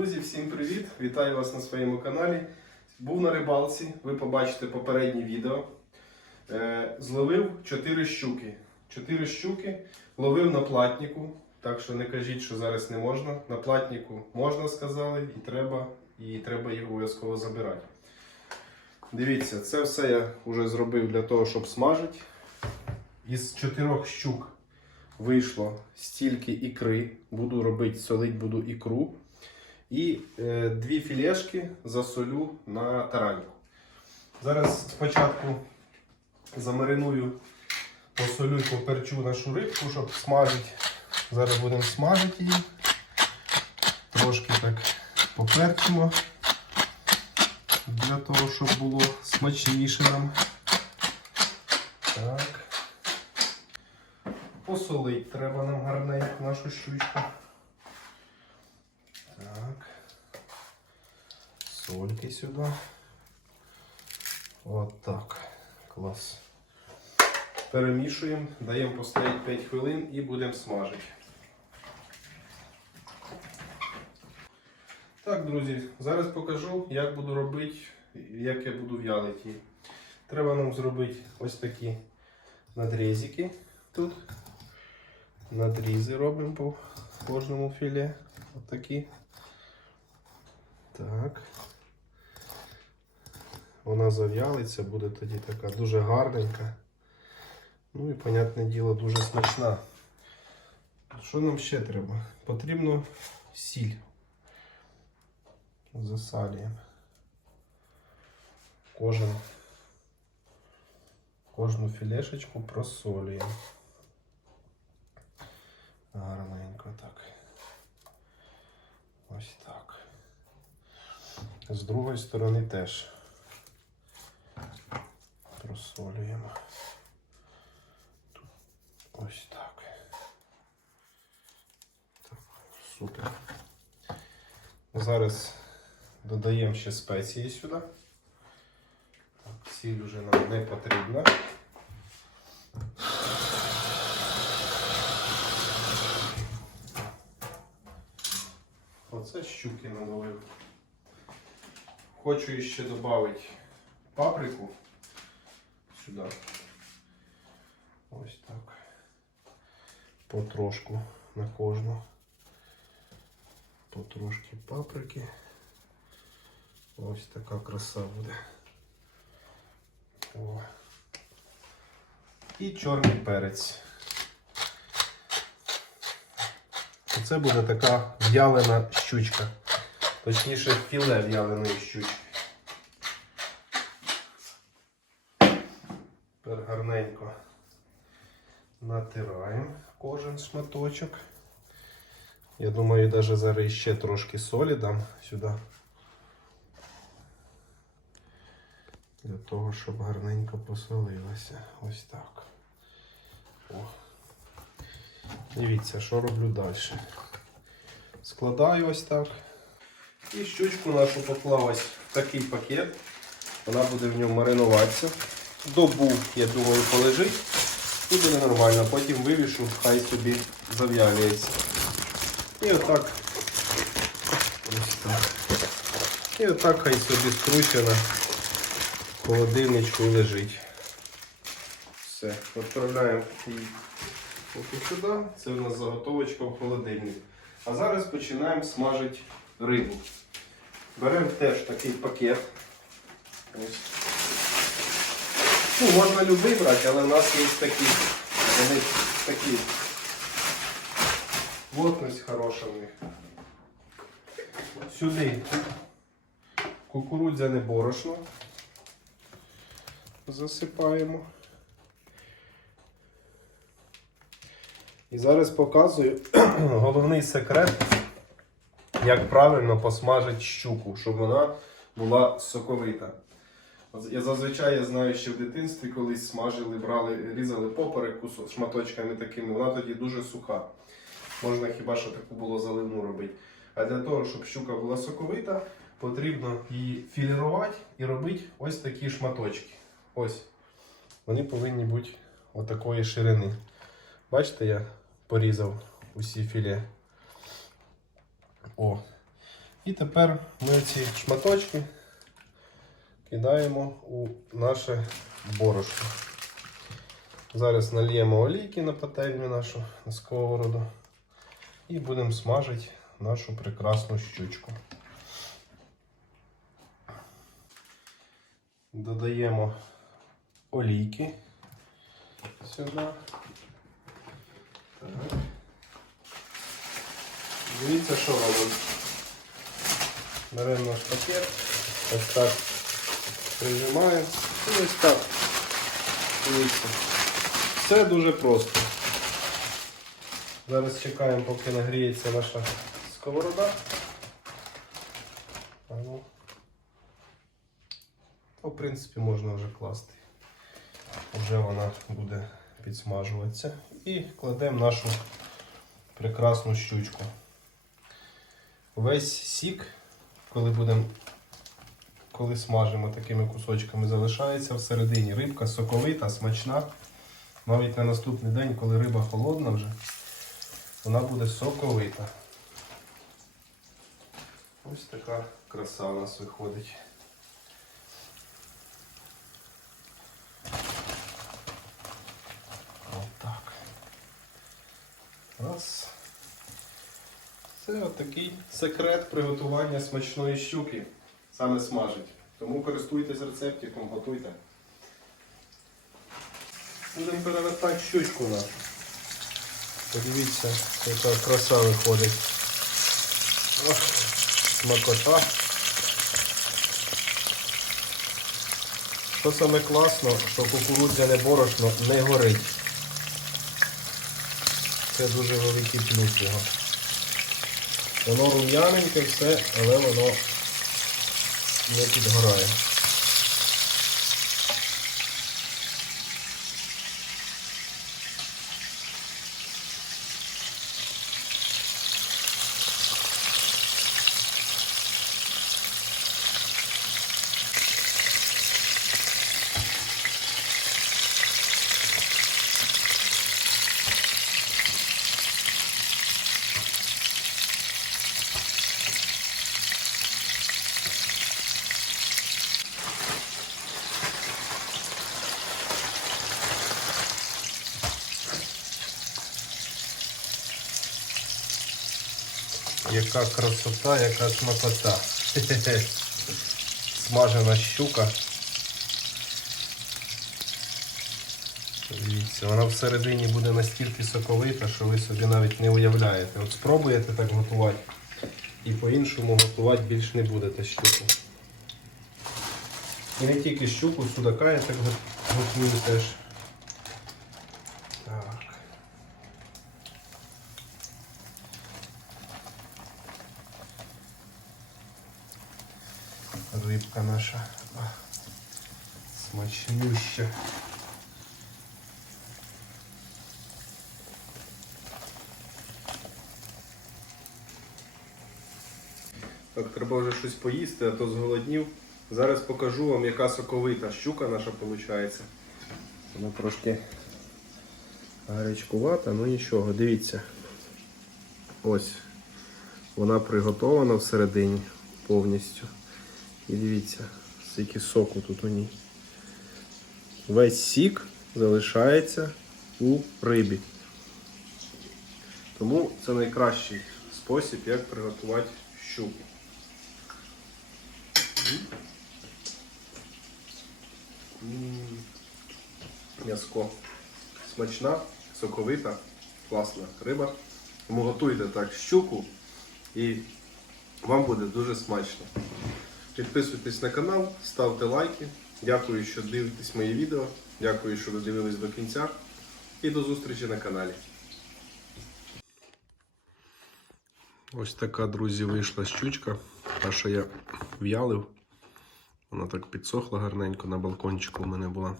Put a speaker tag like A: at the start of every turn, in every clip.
A: Друзі, всім привіт! Вітаю вас на своєму каналі. Був на рибалці, ви побачите попереднє відео. Е, зловив 4 щуки. 4 щуки ловив на платнику, так що не кажіть, що зараз не можна. На платнику можна, сказали, і треба, і треба їх обов'язково забирати. Дивіться, це все я вже зробив для того, щоб смажити. Із 4 щук вийшло стільки ікри. Буду робити, солить буду ікру. І е, дві філешки засолю на тараньку. Зараз спочатку замариную, посолю і поперчу нашу рибку, щоб смажити. Зараз будемо смажити її. Трошки так поперчимо. Для того, щоб було смачніше нам. Так. Посолить треба нам гарненько нашу щучку. Сольки сюди. От так. Клас. Перемішуємо, даємо постояти 5 хвилин і будемо смажити. Так, друзі, зараз покажу, як буду робити, як я буду в'ялити. Треба нам зробити ось такі надрізики тут. Надрізи робимо по кожному філе. Отакі. Так. Вона зав'ялиться, буде тоді така дуже гарненька. Ну і, понятне діло, дуже смачна. Що нам ще треба? Потрібно сіль. Засалюємо. Кожен, кожну філешечку просолюємо. Гарненько так. Ось так. З другої сторони теж просолюємо. Ось так. так. Супер. Зараз додаємо ще спеції сюди. Сіль вже нам не потрібна. Оце щуки наловив. Хочу ще додати паприку сюди. Ось так. Потрошку на кожну. Потрошки паприки. Ось така краса буде. О. І чорний перець. Це буде така в'ялена щучка. Точніше, філе в'яленої щучки. Гарненько натираємо кожен шматочок. Я думаю, навіть зараз ще трошки солі дам сюди. Для того, щоб гарненько посолилося. Ось так. О. Дивіться, що роблю далі. Складаю ось так. І щучку нашу поклав ось в такий пакет. Вона буде в ньому маринуватися. Добу, я думаю, полежить. І буде нормально. Потім вивішу, хай собі зав'ялюється. І отак. Ось так. І отак хай собі скручено в холодильничку лежить. Все, відправляємо її сюди. Це у нас заготовочка в холодильник. А зараз починаємо смажити рибу. Беремо теж такий пакет. Ось. Ну, можна любий брати, але в нас є такі. Вони такі. Плотність хороша в них. Сюди кукурудзяне борошно. Засипаємо. І зараз показую головний секрет, як правильно посмажити щуку, щоб вона була соковита. Я зазвичай я знаю, що в дитинстві колись смажили, брали, різали поперек кусок шматочками такими, вона тоді дуже суха. Можна хіба що таку було заливну робити. А для того, щоб щука була соковита, потрібно її філірувати і робити ось такі шматочки. Ось. Вони повинні бути отакої ширини. Бачите, я порізав усі філе. О. І тепер ми ці шматочки кидаємо у наше борошно. Зараз нальємо олійки на пательню нашу на сковороду і будемо смажити нашу прекрасну щучку. Додаємо олійки сюди. Дивіться, що робимо. Беремо наш пакет, ось так прижимаємо і ось так. Дивіться. Все дуже просто. Зараз чекаємо, поки нагріється наша сковорода. Ну. В принципі, можна вже класти. Вже вона буде підсмажуватися. І кладемо нашу прекрасну щучку. Весь сік, коли будемо, коли смажимо такими кусочками, залишається всередині. Рибка соковита, смачна. Навіть на наступний день, коли риба холодна вже, вона буде соковита. Ось така краса у нас виходить. Отак. Раз. Це отакий секрет приготування смачної щуки. Саме смажить. Тому користуйтесь рецептиком, готуйте. Будемо перевертати щучку нашу. Подивіться, яка краса виходить. Ох, смакота. Що саме класно, що кукурудзяне борошно не горить. Це дуже великий плюс його. Воно рум'яненьке все, але воно не підгорає. Яка красота, яка смакота. Смажена щука. Дивіться, вона всередині буде настільки соковита, що ви собі навіть не уявляєте. От спробуєте так готувати і по-іншому готувати більш не будете щуку. І не тільки щуку, судака я так готую теж. Рибка наша смачнюща. Так, треба вже щось поїсти, а то зголоднів. Зараз покажу вам, яка соковита щука наша виходить. Вона трошки гарячкувата, ну нічого, дивіться. Ось. Вона приготована всередині повністю. І дивіться, скільки соку тут у ній. Весь сік залишається у рибі. Тому це найкращий спосіб, як приготувати щуку. М'яско. Смачна, соковита, класна риба. Тому готуйте так щуку і вам буде дуже смачно. Підписуйтесь на канал, ставте лайки. Дякую, що дивитесь мої відео. Дякую, що додивились до кінця. І до зустрічі на каналі. Ось така, друзі, вийшла щучка. Та, що я в'ялив. Вона так підсохла гарненько на балкончику у мене була.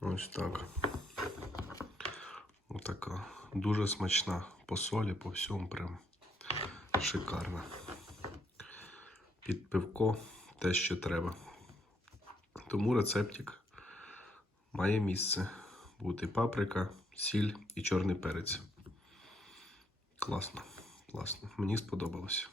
A: Ось так. Отака. Дуже смачна по солі, по всьому прям шикарна. Під пивко те, що треба. Тому рецептик має місце бути паприка, сіль і чорний перець. Класно, класно. Мені сподобалося.